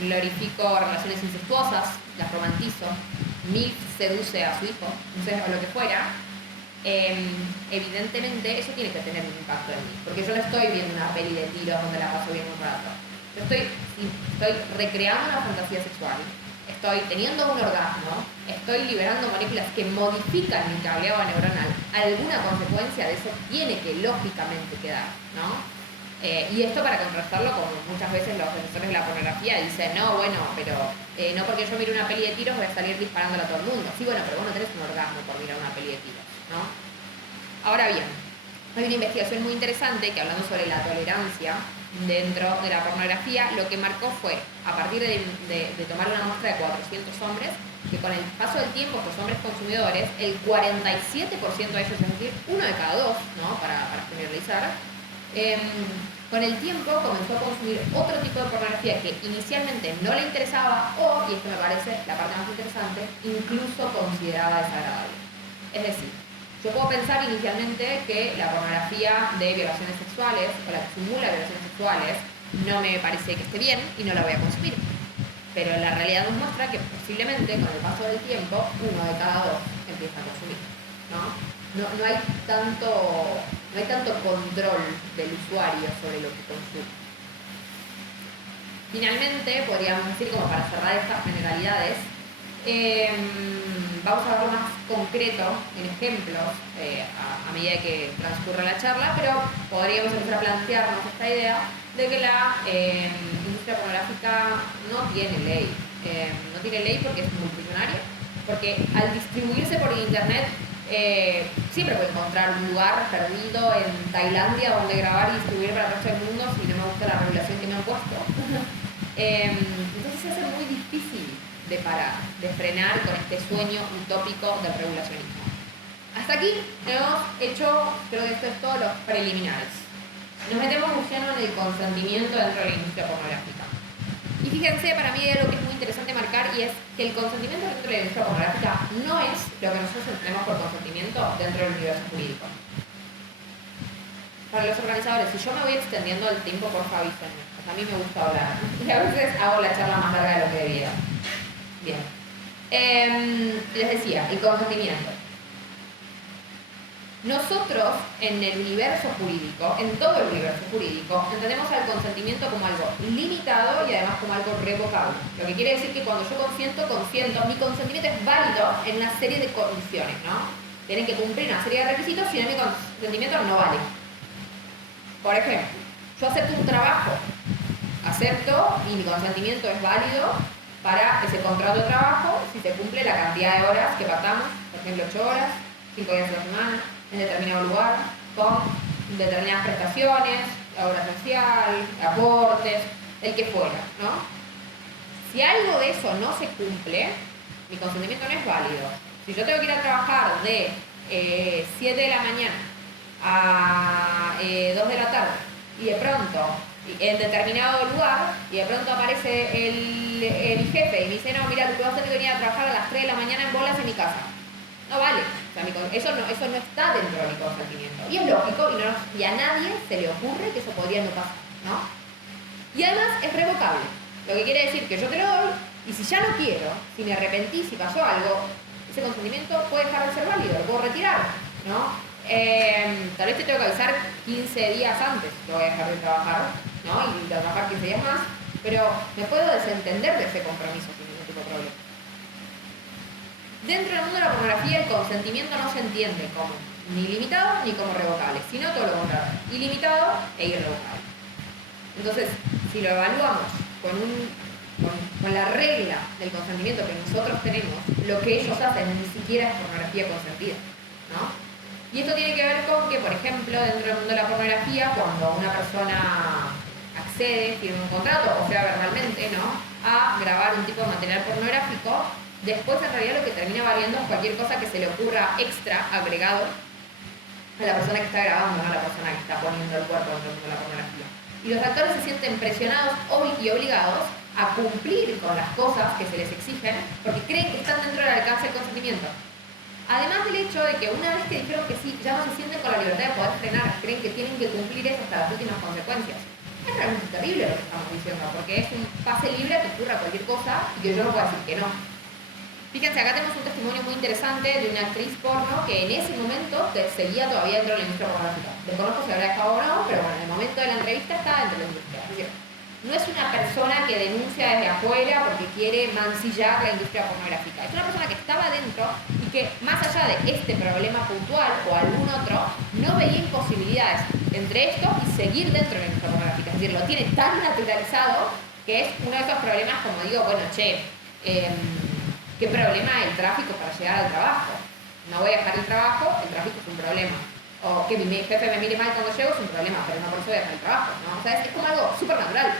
glorifico relaciones incestuosas, las romantizo, MILF seduce a su hijo, entonces, o lo que fuera, evidentemente eso tiene que tener un impacto en mí, porque yo no estoy viendo una peli de tiros donde la paso bien un rato. Yo estoy recreando una fantasía sexual, estoy teniendo un orgasmo, estoy liberando moléculas que modifican mi cableado neuronal. Alguna consecuencia de eso tiene que lógicamente quedar, ¿no? Y esto para contrastarlo, como muchas veces los defensores de la pornografía dicen, no, bueno, pero no porque yo mire una peli de tiros voy a salir disparándole a todo el mundo. Sí, bueno, pero vos no tenés un orgasmo por mirar una peli de tiros, ¿no? Ahora bien, hay una investigación muy interesante que, hablando sobre la tolerancia dentro de la pornografía, lo que marcó fue, a partir de tomar una muestra de 400 hombres, que con el paso del tiempo, estos hombres consumidores, el 47% de ellos, es decir, uno de cada dos, ¿no? Para generalizar, con el tiempo comenzó a consumir otro tipo de pornografía que inicialmente no le interesaba o, y esto me parece la parte más interesante, incluso consideraba desagradable. Es decir, yo puedo pensar inicialmente que la pornografía de violaciones sexuales o la que simula violaciones sexuales no me parece que esté bien y no la voy a consumir. Pero la realidad nos muestra que posiblemente con el paso del tiempo uno de cada dos empieza a consumir, ¿no? No hay tanto control del usuario sobre lo que consume. Finalmente, podríamos decir, como para cerrar estas generalidades, vamos a verlo más concreto en ejemplos a medida que transcurre la charla, pero podríamos empezar a plantearnos esta idea de que la industria pornográfica no tiene ley. No tiene ley porque es multimillonaria, porque al distribuirse por internet siempre puedo encontrar un lugar perdido en Tailandia donde grabar y distribuir para el resto del mundo si no me gusta la regulación que me han puesto. Entonces se hace muy difícil de parar, de frenar con este sueño utópico del regulacionismo. Hasta aquí hemos hecho, creo que esto es todo, los preliminares. Nos metemos de lleno en el consentimiento dentro de la industria pornográfica. Y fíjense, para mí hay algo que es muy interesante marcar, y es que el consentimiento dentro de la industria pornográfica no es lo que nosotros entendemos por consentimiento dentro del universo jurídico. Para los organizadores, si yo me voy extendiendo el tiempo, porfa avísenme. A mí me gusta hablar y a veces hago la charla más larga de lo que debía. Bien. Les decía, el consentimiento. Nosotros, en el universo jurídico, en todo el universo jurídico, entendemos al consentimiento como algo limitado y además como algo revocable. Lo que quiere decir que cuando yo consiento, mi consentimiento es válido en una serie de condiciones, ¿no? Tienen que cumplir una serie de requisitos, si no, mi consentimiento no vale. Por ejemplo, yo acepto un trabajo, y mi consentimiento es válido para ese contrato de trabajo si se cumple la cantidad de horas que pactamos, por ejemplo 8 horas, 5 días a la semana, en determinado lugar, con determinadas prestaciones, obra social, aportes, el que fuera, ¿no? Si algo de eso no se cumple, mi consentimiento no es válido. Si yo tengo que ir a trabajar de 7 de la mañana a 2 de la tarde y de pronto en determinado lugar y de pronto aparece el jefe y me dice, no, mira, tú vas a tener que venir a trabajar a las 3 de la mañana en bolas en mi casa. No vale. O sea, eso no está dentro de mi consentimiento. Y es lógico y a nadie se le ocurre que eso podría no pasar, ¿no? Y además es revocable. Lo que quiere decir que yo te lo doy y si ya no quiero, si me arrepentí, si pasó algo, ese consentimiento puede dejar de ser válido, lo puedo retirar, ¿no? Tal vez te tengo que avisar 15 días antes que voy a dejar de trabajar, ¿no? Y trabajar 15 días más, pero me puedo desentender de ese compromiso sin ningún tipo de problema. Dentro del mundo de la pornografía, el consentimiento no se entiende como ni limitado ni como revocable, sino todo lo contrario, ilimitado e irrevocable. Entonces, si lo evaluamos con la regla del consentimiento que nosotros tenemos, lo que ellos hacen ni siquiera es pornografía consentida, ¿no? Y esto tiene que ver con que, por ejemplo, dentro del mundo de la pornografía, cuando una persona accede, firma un contrato, o sea, verbalmente, ¿no?, a grabar un tipo de material pornográfico, después en realidad lo que termina valiendo es cualquier cosa que se le ocurra extra, agregado, a la persona que está grabando, no a la persona que está poniendo el cuerpo dentro del mundo de la pornografía. Y los actores se sienten presionados y obligados a cumplir con las cosas que se les exigen porque creen que están dentro del alcance del consentimiento. Además del hecho de que una vez que dijeron que sí, ya no se sienten con la libertad de poder frenar, creen que tienen que cumplir eso hasta las últimas consecuencias. Es realmente terrible lo que estamos diciendo, porque es un pase libre a que ocurra cualquier cosa y que yo no pueda decir que no. Fíjense, acá tenemos un testimonio muy interesante de una actriz porno que en ese momento seguía todavía dentro de la industria pornográfica. Desconozco si habrá dejado o no, pero bueno, en el momento de la entrevista estaba dentro de la industria. Es decir, no es una persona que denuncia desde afuera porque quiere mancillar la industria pornográfica. Es una persona que estaba dentro y que, más allá de este problema puntual o algún otro, no veía imposibilidades entre esto y seguir dentro de la industria pornográfica. Es decir, lo tiene tan naturalizado que es uno de esos problemas, como digo, bueno, ¿qué problema el tráfico para llegar al trabajo? No voy a dejar el trabajo, el tráfico es un problema. O que mi jefe me mire mal cuando llego es un problema, pero no por eso voy a dejar el trabajo, ¿no? O sea, es como algo súper natural.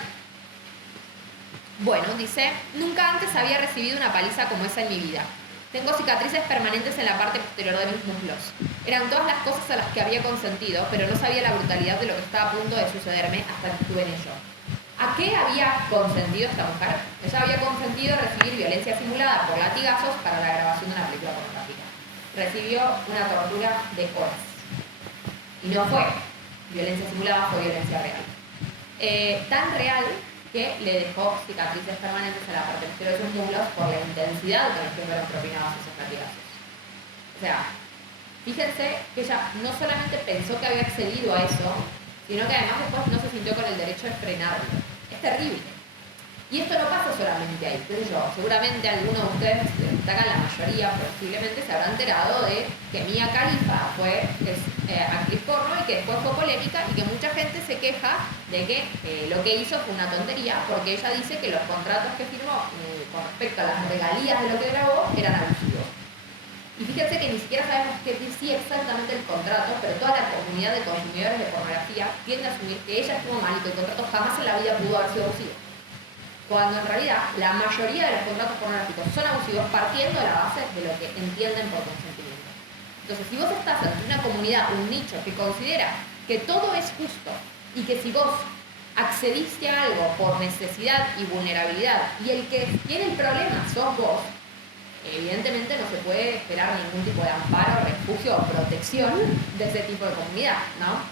Bueno, dice, nunca antes había recibido una paliza como esa en mi vida. Tengo cicatrices permanentes en la parte posterior de mis muslos. Eran todas las cosas a las que había consentido, pero no sabía la brutalidad de lo que estaba a punto de sucederme hasta que estuve en ello. ¿A qué había consentido esta mujer? Ella había consentido recibir violencia simulada por latigazos para la grabación de una película pornográfica. Recibió una tortura de horas. Y no fue violencia simulada, fue violencia real. Tan real que le dejó cicatrices permanentes en la parte posterior de sus muslos por la intensidad con la que fueron propinados esos latigazos. O sea, fíjense que ella no solamente pensó que había accedido a eso, sino que además después no se sintió con el derecho de frenarlo. Es terrible. Y esto no pasa solamente ahí, qué sé yo, seguramente algunos de ustedes, destacan la mayoría, posiblemente se habrá enterado de que Mia Khalifa es actriz porno y que después fue polémica y que mucha gente se queja de que lo que hizo fue una tontería porque ella dice que los contratos que firmó con respecto a las regalías de lo que grabó eran abusivos. Y fíjense que ni siquiera sabemos qué decía exactamente el contrato, pero toda la comunidad de consumidores de pornografía tiende a asumir que ella estuvo mal y que el contrato jamás en la vida pudo haber sido abusivo. Cuando en realidad la mayoría de los contratos pornográficos son abusivos partiendo de la base de lo que entienden por consentimiento. Entonces, si vos estás ante una comunidad, un nicho que considera que todo es justo y que si vos accediste a algo por necesidad y vulnerabilidad y el que tiene el problema sos vos, evidentemente no se puede esperar ningún tipo de amparo, refugio o protección de ese tipo de comunidad, ¿no?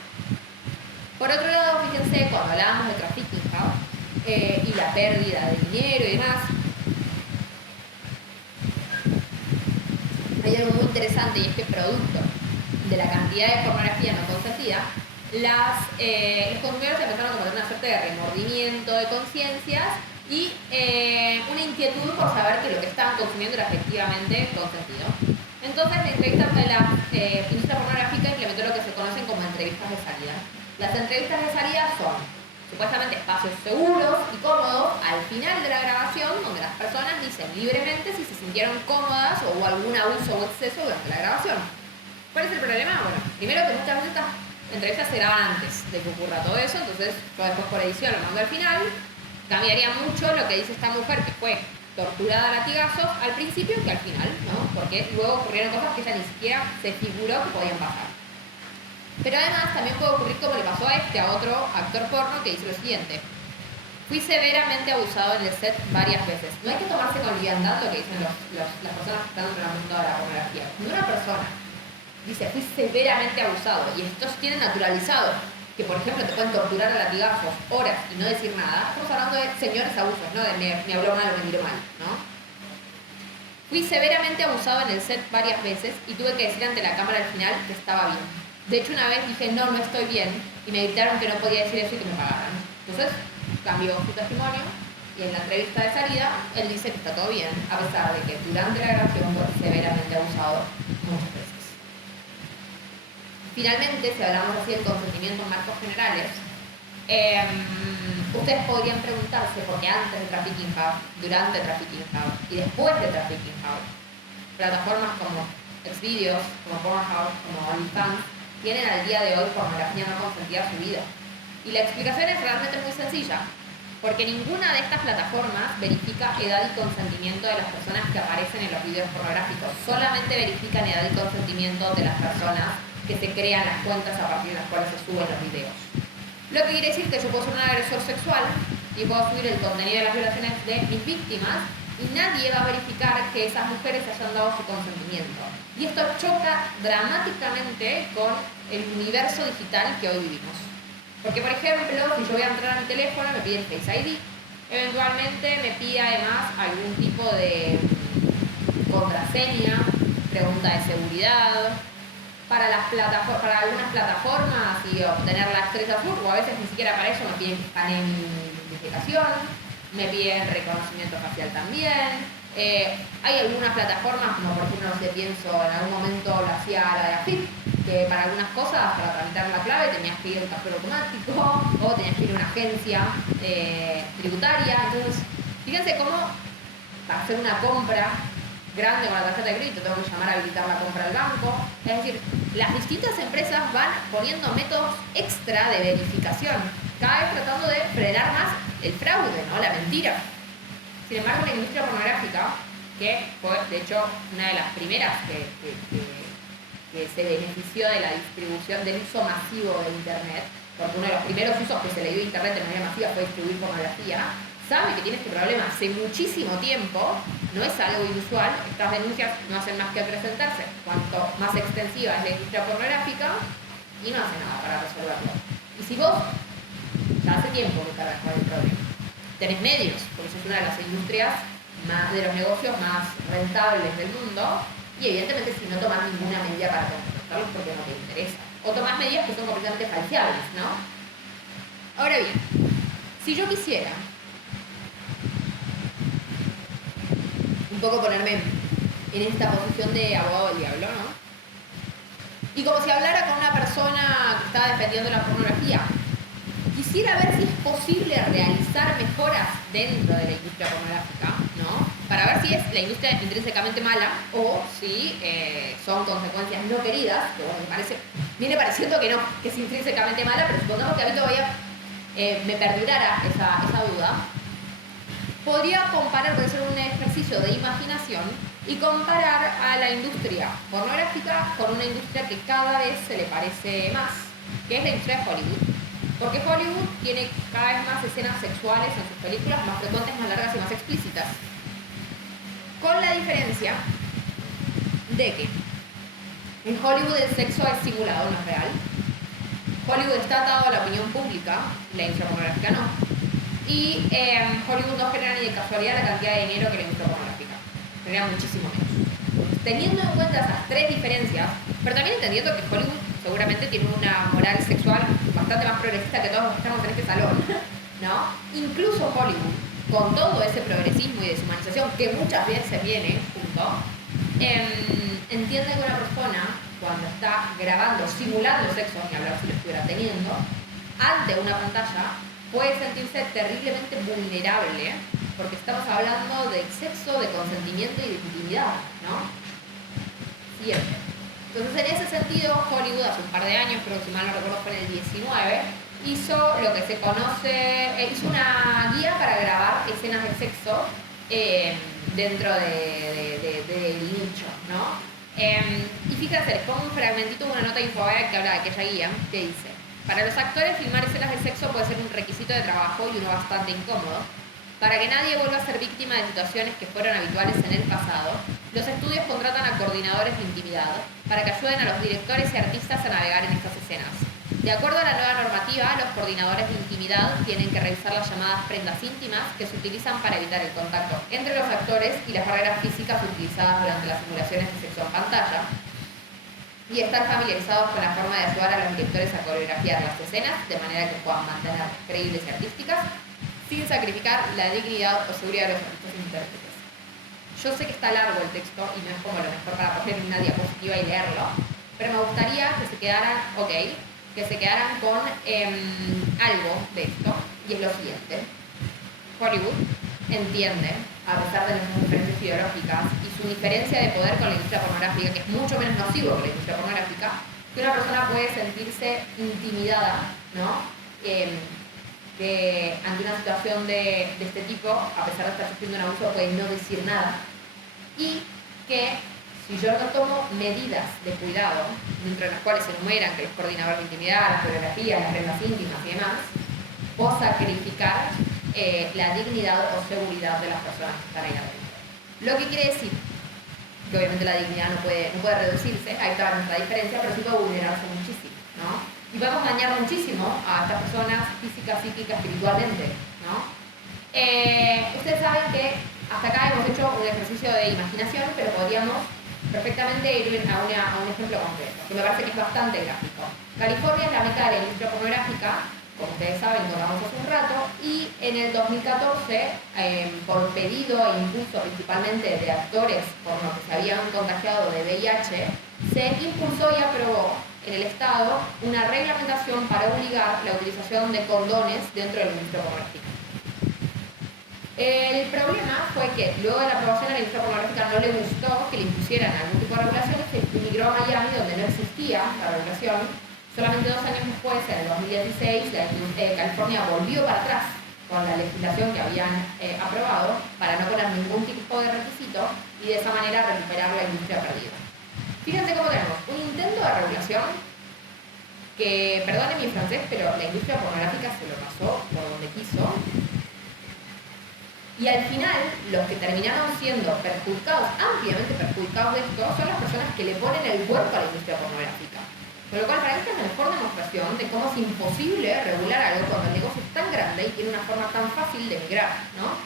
Por otro lado, fíjense, cuando hablábamos de trafficking y la pérdida de dinero y demás, hay algo muy interesante y es que producto de la cantidad de pornografía no consentida, los consumidores empezaron a cometer una suerte de remordimiento de conciencias y una inquietud por saber que lo que estaban consumiendo era efectivamente consentido. Entonces, la industria pornográfica implementó lo que se conocen como entrevistas de salida. Las entrevistas de salida son supuestamente espacios seguros y cómodos al final de la grabación, donde las personas dicen libremente si se sintieron cómodas o hubo algún abuso o exceso durante la grabación. ¿Cuál es el problema? Bueno, primero que muchas veces estas entrevistas se graban antes de que ocurra todo eso, entonces yo después por edición lo mando al final. Cambiaría mucho lo que dice esta mujer que fue torturada a latigazos al principio que al final, ¿no? Porque luego ocurrieron cosas que ella ni siquiera se figuró que podían pasar. Pero además también puede ocurrir como le pasó a otro actor porno que dice lo siguiente: fui severamente abusado en el set varias veces. No hay que tomarse con liviandad lo que dicen las personas que están dentro del mundo de la pornografía. Cuando una persona dice fui severamente abusado y estos tienen naturalizado que por ejemplo te pueden torturar a latigazos horas y no decir nada, estamos hablando de señores abusos, ¿no? De me habló mal o me miró mal, ¿no? Fui severamente abusado en el set varias veces y tuve que decir ante la cámara al final que estaba bien. De hecho, una vez dije, no estoy bien, y me gritaron que no podía decir eso y que me pagaran. Entonces, cambió su testimonio, y en la entrevista de salida, él dice que está todo bien, a pesar de que durante la grabación fue severamente abusado muchas veces. Finalmente, si hablamos así del consentimiento en marcos generales, ustedes podrían preguntarse por qué antes de Trafficking Hub, durante Trafficking Hub y después de Trafficking Hub, plataformas como Xvideos, como Pornhub, como OnlyFans, tienen al día de hoy pornografía no consentida subida. Y la explicación es realmente muy sencilla, porque ninguna de estas plataformas verifica edad y consentimiento de las personas que aparecen en los videos pornográficos, solamente verifican edad y consentimiento de las personas que se crean las cuentas a partir de las cuales se suben los videos. Lo que quiere decir que yo puedo ser un agresor sexual y puedo subir el contenido de las violaciones de mis víctimas y nadie va a verificar que esas mujeres hayan dado su consentimiento. Y esto choca dramáticamente con el universo digital que hoy vivimos. Porque, por ejemplo, si yo voy a entrar a mi teléfono, me pide el Face ID, eventualmente me pide además algún tipo de contraseña, pregunta de seguridad. Para algunas plataformas y obtener la estrella azul, o a veces ni siquiera para eso me piden que escanee mi identificación, me piden reconocimiento facial también. Hay algunas plataformas, como por ejemplo, no sé, pienso, en algún momento lo hacía la de AFIP, que para algunas cosas, para tramitar la clave, tenías que ir a un cajero automático o tenías que ir a una agencia tributaria. Entonces, fíjense cómo para hacer una compra grande con la tarjeta de crédito tengo que llamar a habilitar la compra al banco. Es decir, las distintas empresas van poniendo métodos extra de verificación, cada vez tratando de frenar más el fraude, ¿no? La mentira. Sin embargo, la industria pornográfica, que fue de hecho una de las primeras que se benefició de la distribución del uso masivo de Internet, porque uno de los primeros usos que se le dio a Internet de manera masiva fue distribuir pornografía, sabe que tiene este problema hace muchísimo tiempo, no es algo inusual, estas denuncias no hacen más que presentarse. Cuanto más extensiva es la industria pornográfica, y no hace nada para resolverlo. Y si vos, ya hace tiempo que cargas con el problema, tenés medios, porque es una de las industrias de los negocios más rentables del mundo, y evidentemente si no tomás ninguna medida para contrarrestarlos porque no te interesa. O tomás medidas que son completamente falseables, ¿no? Ahora bien, si yo quisiera un poco ponerme en esta posición de abogado del diablo, ¿no? Y como si hablara con una persona que está defendiendo la pornografía, quisiera ver si es posible realizar mejoras dentro de la industria pornográfica, ¿no? Para ver si es la industria intrínsecamente mala o si son consecuencias no queridas, que bueno, viene pareciendo que no, que es intrínsecamente mala, pero supongamos que a mí todavía me perdurara esa duda. Podría comparar, puede ser un ejercicio de imaginación, y comparar a la industria pornográfica con una industria que cada vez se le parece más, que es la industria de Hollywood. Porque Hollywood tiene cada vez más escenas sexuales en sus películas, más frecuentes, más largas y más explícitas. Con la diferencia de que en Hollywood el sexo es simulado, no es real. Hollywood está atado a la opinión pública, la industria pornográfica no. Y Hollywood no genera ni de casualidad la cantidad de dinero que la industria pornográfica. Genera muchísimo menos. Teniendo en cuenta esas tres diferencias, pero también entendiendo que Hollywood seguramente tiene una moral sexual bastante más progresista que todos los que estamos en este salón, ¿no? Incluso Hollywood, con todo ese progresismo y deshumanización que muchas veces viene junto, entiende que una persona, cuando está grabando, simulando sexo, ni hablar si lo estuviera teniendo, ante una pantalla, puede sentirse terriblemente vulnerable, porque estamos hablando de sexo, de consentimiento y de intimidad, ¿no? Siempre. Entonces, en ese sentido, Hollywood hace un par de años, creo que si mal no recuerdo fue en el 19, hizo lo que se conoce, hizo una guía para grabar escenas de sexo dentro del nicho, ¿no? Y fíjense, les pongo un fragmentito de una nota de Infobae que habla de aquella guía, que dice: para los actores, filmar escenas de sexo puede ser un requisito de trabajo y uno bastante incómodo. Para que nadie vuelva a ser víctima de situaciones que fueron habituales en el pasado, los estudios contratan a coordinadores de intimidad para que ayuden a los directores y artistas a navegar en estas escenas. De acuerdo a la nueva normativa, los coordinadores de intimidad tienen que revisar las llamadas prendas íntimas que se utilizan para evitar el contacto entre los actores y las barreras físicas utilizadas durante las simulaciones de sexo en pantalla, y estar familiarizados con la forma de ayudar a los directores a coreografiar las escenas de manera que puedan mantener creíbles y artísticas sin sacrificar la dignidad o seguridad de los artistas e intérpretes. Yo sé que está largo el texto y no es como lo mejor para poner en una diapositiva y leerlo, pero me gustaría que se quedaran, con algo de esto, y es lo siguiente. Hollywood entiende, a pesar de las diferencias ideológicas y su diferencia de poder con la industria pornográfica, que es mucho menos nocivo que la industria pornográfica, que una persona puede sentirse intimidada, ¿no? Que ante una situación de este tipo, a pesar de estar sufriendo un abuso, puede no decir nada. Y que si yo no tomo medidas de cuidado, entre las cuales se enumeran que los coordinadores de intimidad, las coreografías, las reglas íntimas y demás, puedo sacrificar la dignidad o seguridad de las personas que están ahí adentro. Lo que quiere decir que obviamente la dignidad no puede reducirse, ahí está nuestra diferencia, pero sí puede vulnerarse muchísimo, ¿no? Y podemos dañar muchísimo a estas personas físicas, psíquicas, espiritualmente, ¿no? Ustedes saben que hasta acá hemos hecho un ejercicio de imaginación, pero podríamos perfectamente ir a un ejemplo concreto, que me parece que es bastante gráfico. California es la meta de la industria pornográfica, como ustedes saben, lo hablamos hace un rato, y en el 2014, por pedido e impulso principalmente de actores por los que se habían contagiado de VIH, se impulsó y aprobó en el Estado una reglamentación para obligar la utilización de condones dentro de la industria pornográfica. El problema fue que luego de la aprobación a la industria pornográfica no le gustó que le impusieran algún tipo de regulación y se emigró a Miami, donde no existía la regulación. Solamente 2 años después, en el 2016, California volvió para atrás con la legislación que habían aprobado para no poner ningún tipo de requisito y de esa manera recuperar la industria perdida. Fíjense cómo tenemos un intento de regulación que, perdonen mi francés, pero la industria pornográfica se lo pasó por donde quiso. Y al final, los que terminaron siendo perjudicados, ampliamente perjudicados de esto, son las personas que le ponen el cuerpo a la industria pornográfica. Con lo cual, para mí esta es la mejor demostración de cómo es imposible regular algo cuando el negocio es tan grande y tiene una forma tan fácil de migrar, ¿no?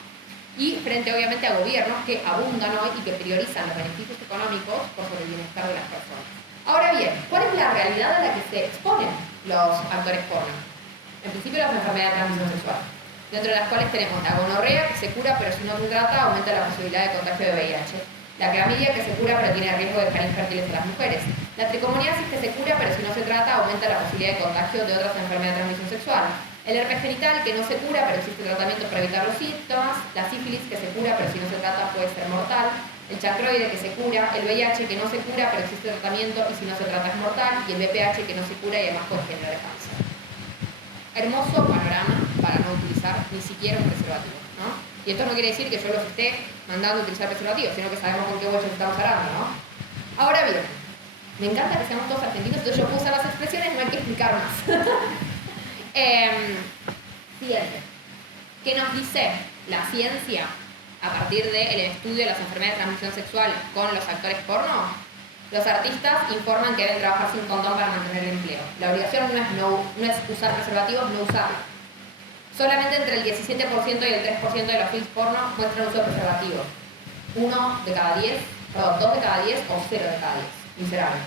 Y frente, obviamente, a gobiernos que abundan hoy y que priorizan los beneficios económicos por sobre el bienestar de las personas. Ahora bien, ¿cuál es la realidad a la que se exponen los actores porno? En principio, las enfermedades de transmisión sexual, dentro de las cuales tenemos la gonorrea, que se cura pero si no se trata aumenta la posibilidad de contagio de VIH, la clamidia, que se cura pero tiene riesgo de dejar infértiles a las mujeres, la tricomoniasis, que se cura pero si no se trata aumenta la posibilidad de contagio de otras enfermedades de transmisión sexual, el herpes genital, que no se cura pero existe tratamiento para evitar los síntomas, la sífilis, que se cura pero si no se trata puede ser mortal, el chancroide, que se cura, el VIH, que no se cura pero existe tratamiento y si no se trata es mortal, y el VPH, que no se cura y además puede generar cáncer. Hermoso panorama para no utilizar ni siquiera un preservativo, ¿no? Y esto no quiere decir que yo los esté mandando a utilizar preservativos, sino que sabemos con qué bolsas estamos hablando, ¿no? Ahora bien, me encanta que seamos todos argentinos, entonces yo puedo usar las expresiones, no hay que explicar más. Siguiente. ¿Qué nos dice la ciencia a partir del estudio de las enfermedades de transmisión sexual con los actores porno? Los artistas informan que deben trabajar sin condón para mantener el empleo. La obligación no es usar preservativos, no usarlo. Solamente entre el 17% y el 3% de los films porno muestran uso de preservativos. 2 de cada 10 o 0 de cada 10. Miserable.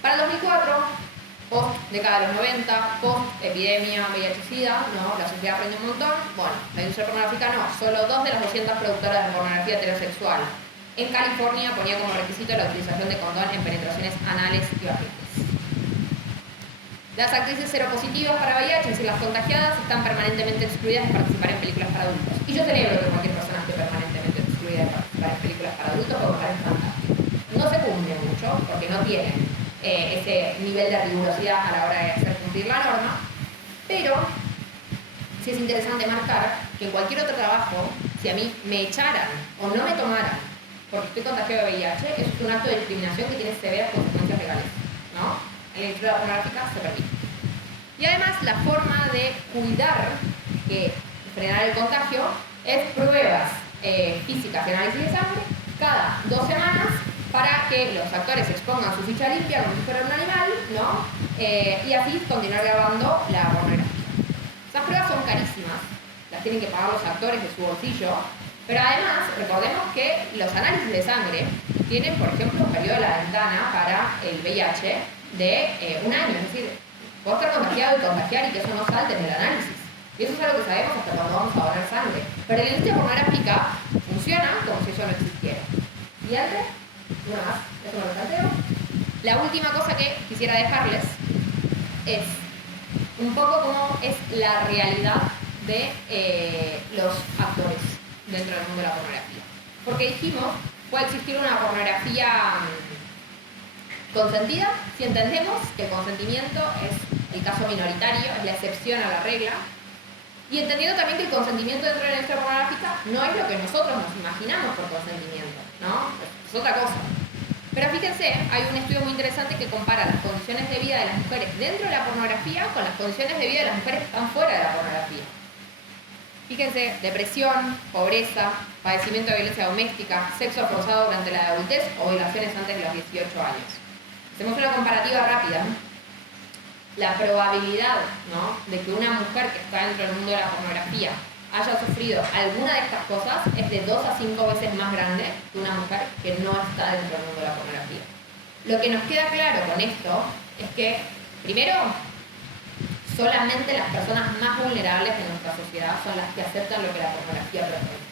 Para el 2004, post década de los 90, post epidemia VIH-Sida, ¿no? La sociedad aprendió un montón. Bueno, la industria pornográfica no. Solo 2 de las 200 productoras de pornografía heterosexual en California ponía como requisito la utilización de condón en penetraciones anales y vaginales. Las actrices seropositivas para VIH, es decir, las contagiadas, están permanentemente excluidas de participar en películas para adultos. Y yo celebro que cualquier persona esté permanentemente excluida de participar en películas para adultos porque me parece fantástico. No se cumple mucho porque no tienen ese nivel de rigurosidad a la hora de hacer cumplir la norma, pero sí es interesante marcar que en cualquier otro trabajo, si a mí me echaran o no me tomaran porque estoy contagiado de VIH, eso es un acto de discriminación que tiene severas consecuencias legales, ¿no? En la industria pornográfica se permite. Y además, la forma de cuidar que frenar el contagio es pruebas físicas y análisis de sangre cada 2 semanas para que los actores expongan su ficha limpia como si fuera un animal, ¿no? Y así continuar grabando la pornografía. Esas pruebas son carísimas, las tienen que pagar los actores de su bolsillo. Pero además, recordemos que los análisis de sangre tienen, por ejemplo, un periodo de la ventana para el VIH de 1 año. Es decir, puedo estar contagiado y contagiar y que eso no salte en el análisis. Y eso es algo que sabemos hasta cuando vamos a donar sangre. Pero la industria pornográfica funciona como si eso no existiera. Siguiente. Una más. Eso me lo planteo. La última cosa que quisiera dejarles es un poco cómo es la realidad de los actores dentro del mundo de la pornografía. Porque dijimos, puede existir una pornografía consentida si entendemos que el consentimiento es el caso minoritario, es la excepción a la regla, y entendiendo también que el consentimiento dentro de la industria pornográfica no es lo que nosotros nos imaginamos por consentimiento, ¿no? Es otra cosa. Pero fíjense, hay un estudio muy interesante que compara las condiciones de vida de las mujeres dentro de la pornografía con las condiciones de vida de las mujeres que están fuera de la pornografía. Fíjense, depresión, pobreza, padecimiento de violencia doméstica, sexo forzado durante la adultez o violaciones antes de los 18 años. Hacemos una comparativa rápida. La probabilidad, ¿no?, de que una mujer que está dentro del mundo de la pornografía haya sufrido alguna de estas cosas es de 2 a 5 veces más grande que una mujer que no está dentro del mundo de la pornografía. Lo que nos queda claro con esto es que, primero, solamente las personas más vulnerables de nuestra sociedad son las que aceptan lo que la pornografía propone.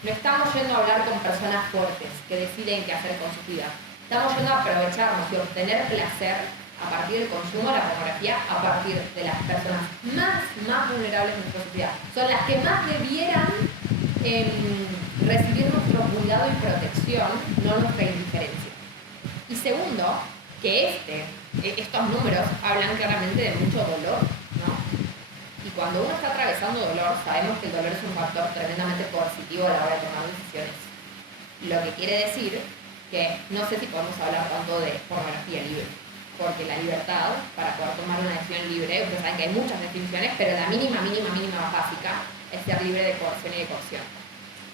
No estamos yendo a hablar con personas fuertes que deciden qué hacer con su vida. Estamos yendo a aprovecharnos y obtener placer a partir del consumo de la pornografía, a partir de las personas más vulnerables de nuestra sociedad. Son las que más debieran recibir nuestro cuidado y protección, no nuestra indiferencia. Y segundo, que estos números hablan claramente de mucho dolor, ¿no? Y cuando uno está atravesando dolor, sabemos que el dolor es un factor tremendamente coercitivo a la hora de tomar decisiones. Lo que quiere decir que no sé si podemos hablar tanto de pornografía libre, porque la libertad, para poder tomar una decisión libre, ustedes saben que hay muchas definiciones, pero la mínima básica es ser libre de coerción y de coacción.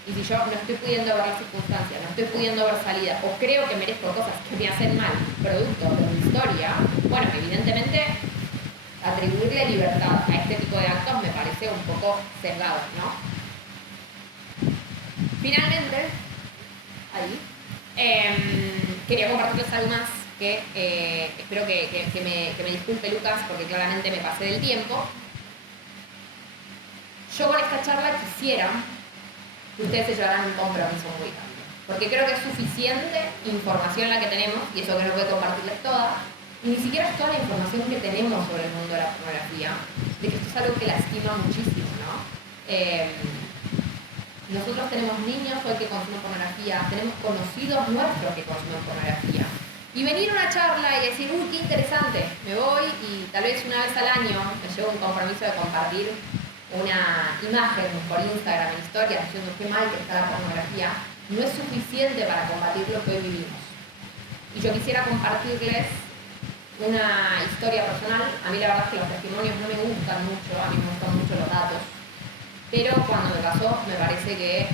Y si yo no estoy pudiendo ver las circunstancias, no estoy pudiendo ver salida, o creo que merezco cosas que me hacen mal, producto de mi historia, bueno, evidentemente atribuirle libertad a este tipo de actos me parece un poco sesgado, ¿no? Finalmente, quería compartirles algo más que espero que me disculpe Lucas, porque claramente me pasé del tiempo. Yo con esta charla quisiera que ustedes se llevaran un compromiso muy grande, porque creo que es suficiente información la que tenemos, y eso que no voy a compartirles toda, y ni siquiera es toda la información que tenemos sobre el mundo de la pornografía, de que esto es algo que lastima muchísimo, ¿no? Nosotros tenemos niños hoy que consumen pornografía, tenemos conocidos nuestros que consumen pornografía. Y venir a una charla y decir, uy, qué interesante, me voy y tal vez una vez al año me llevo un compromiso de compartir una imagen por Instagram en historias diciendo qué mal que está la pornografía, no es suficiente para combatir lo que hoy vivimos. Y yo quisiera compartirles una historia personal. A mí la verdad es que los testimonios no me gustan mucho, a mí me gustan mucho los datos, pero cuando me pasó me parece que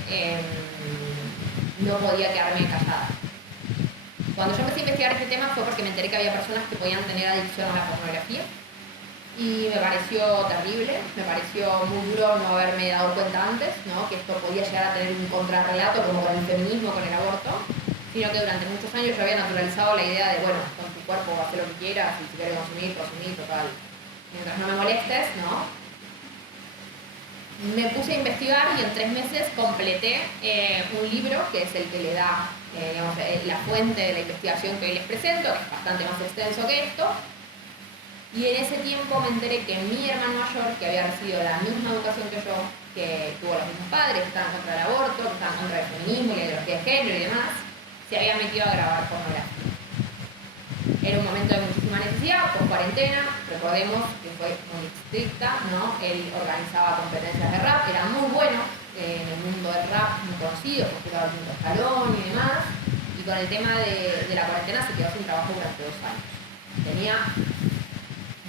no podía quedarme callada. Cuando yo empecé a investigar este tema fue porque me enteré que había personas que podían tener adicción a la pornografía y me pareció terrible, me pareció muy duro no haberme dado cuenta antes, ¿no?, que esto podía llegar a tener un contrarrelato como con el feminismo, con el aborto, sino que durante muchos años yo había naturalizado la idea de, bueno, con tu cuerpo haz lo que quieras, y si quieres consumir, total, mientras no me molestes, ¿no? Me puse a investigar y en 3 meses completé un libro que es el que le da la fuente de la investigación que hoy les presento, que es bastante más extenso que esto. Y en ese tiempo me enteré que mi hermano mayor, que había recibido la misma educación que yo, que tuvo los mismos padres, que estaban contra el aborto, que estaban contra el feminismo y la ideología de género y demás, se había metido a grabar pornografía. Era un momento de muchísima necesidad, con cuarentena, recordemos que fue muy estricta, ¿no? Él organizaba competencias de rap, era muy bueno en el mundo del rap, muy conocido, porque jugaba el mundo escalón y demás, y con el tema de la cuarentena se quedó sin trabajo durante 2 años. Tenía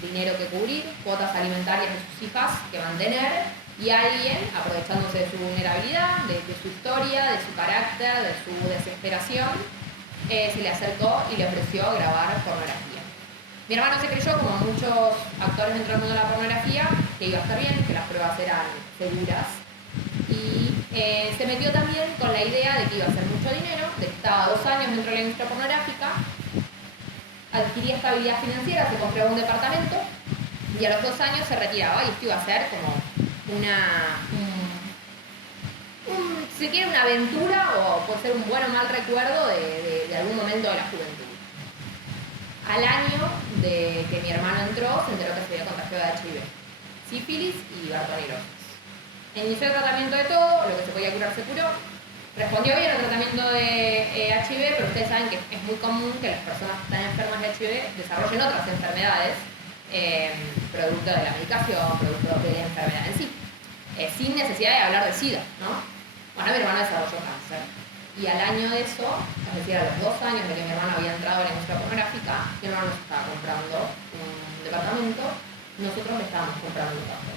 dinero que cubrir, cuotas alimentarias de sus hijas que mantener, y alguien, aprovechándose de su vulnerabilidad, de su historia, de su carácter, de su desesperación, se le acercó y le ofreció grabar pornografía. Mi hermano se creyó, como muchos actores dentro del mundo de la pornografía, que iba a estar bien, que las pruebas eran seguras, y se metió también con la idea de que iba a hacer mucho dinero, de que estaba 2 años dentro de la industria pornográfica, adquiría estabilidad financiera, se compraba un departamento y a los 2 años se retiraba, y esto iba a ser como si quiere una aventura, o puede ser un buen o mal recuerdo de algún momento de la juventud. Al año de que mi hermano entró, se enteró que se había contagiado de HIV, sífilis y bartonilosis. Inició el tratamiento de todo, lo que se podía curar se curó. Respondió bien al tratamiento de HIV, pero ustedes saben que es muy común que las personas que están enfermas de HIV desarrollen otras enfermedades, producto de la medicación, producto de la enfermedad en sí, sin necesidad de hablar de SIDA, ¿no? Bueno, mi hermano desarrolló cáncer. Y al año de eso, es decir, a los 2 años de que mi hermano había entrado en la industria pornográfica, mi hermano nos estaba comprando un departamento, nosotros le estábamos comprando un café.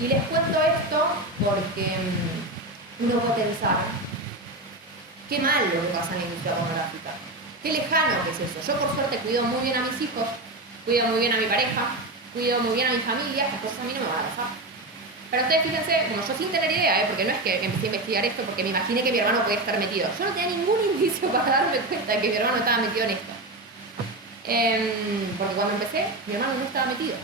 Y les cuento esto porque uno puede pensar, qué mal lo que pasa en la industria pornográfica, qué lejano que es eso. Yo por suerte cuido muy bien a mis hijos, cuido muy bien a mi pareja, cuido muy bien a mi familia, estas cosas a mí no me van a pasar. Pero ustedes fíjense, bueno, yo sin tener idea, porque no es que empecé a investigar esto porque me imaginé que mi hermano podía estar metido. Yo no tenía ningún indicio para darme cuenta de que mi hermano estaba metido en esto. Porque cuando empecé, mi hermano no estaba metido.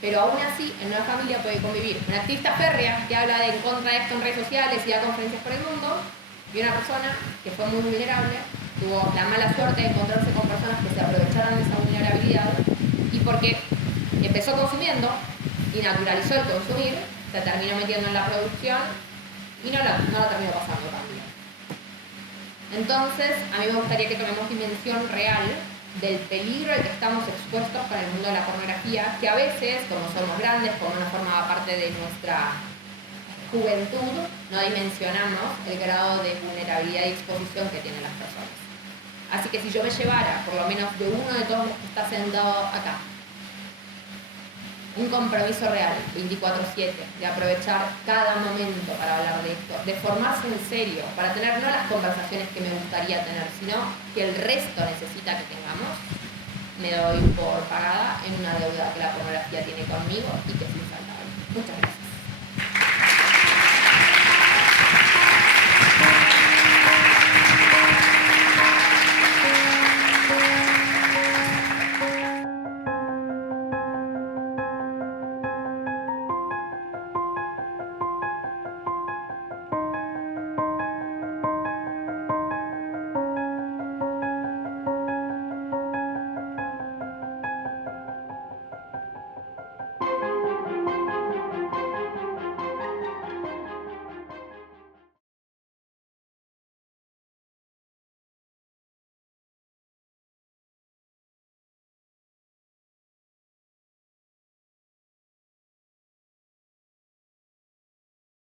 Pero aún así, en una familia puede convivir una activista férrea que habla en contra de esto en redes sociales y da conferencias por el mundo, y una persona que fue muy vulnerable, tuvo la mala suerte de encontrarse con personas que se aprovecharon de esa vulnerabilidad, y porque empezó consumiendo y naturalizó el consumir, se terminó metiendo en la producción y no la terminó pasando tan bien. Entonces, a mí me gustaría que tomemos dimensión real del peligro al que estamos expuestos con el mundo de la pornografía, que a veces, como somos grandes, como no formaba parte de nuestra juventud, no dimensionamos el grado de vulnerabilidad y exposición que tienen las personas. Así que si yo me llevara, por lo menos de uno de todos los que está sentado acá, un compromiso real, 24/7, de aprovechar cada momento para hablar de esto, de formarse en serio, para tener no las conversaciones que me gustaría tener, sino que el resto necesita que tengamos, me doy por pagada en una deuda que la pornografía tiene conmigo y que es insalvable. Muchas gracias.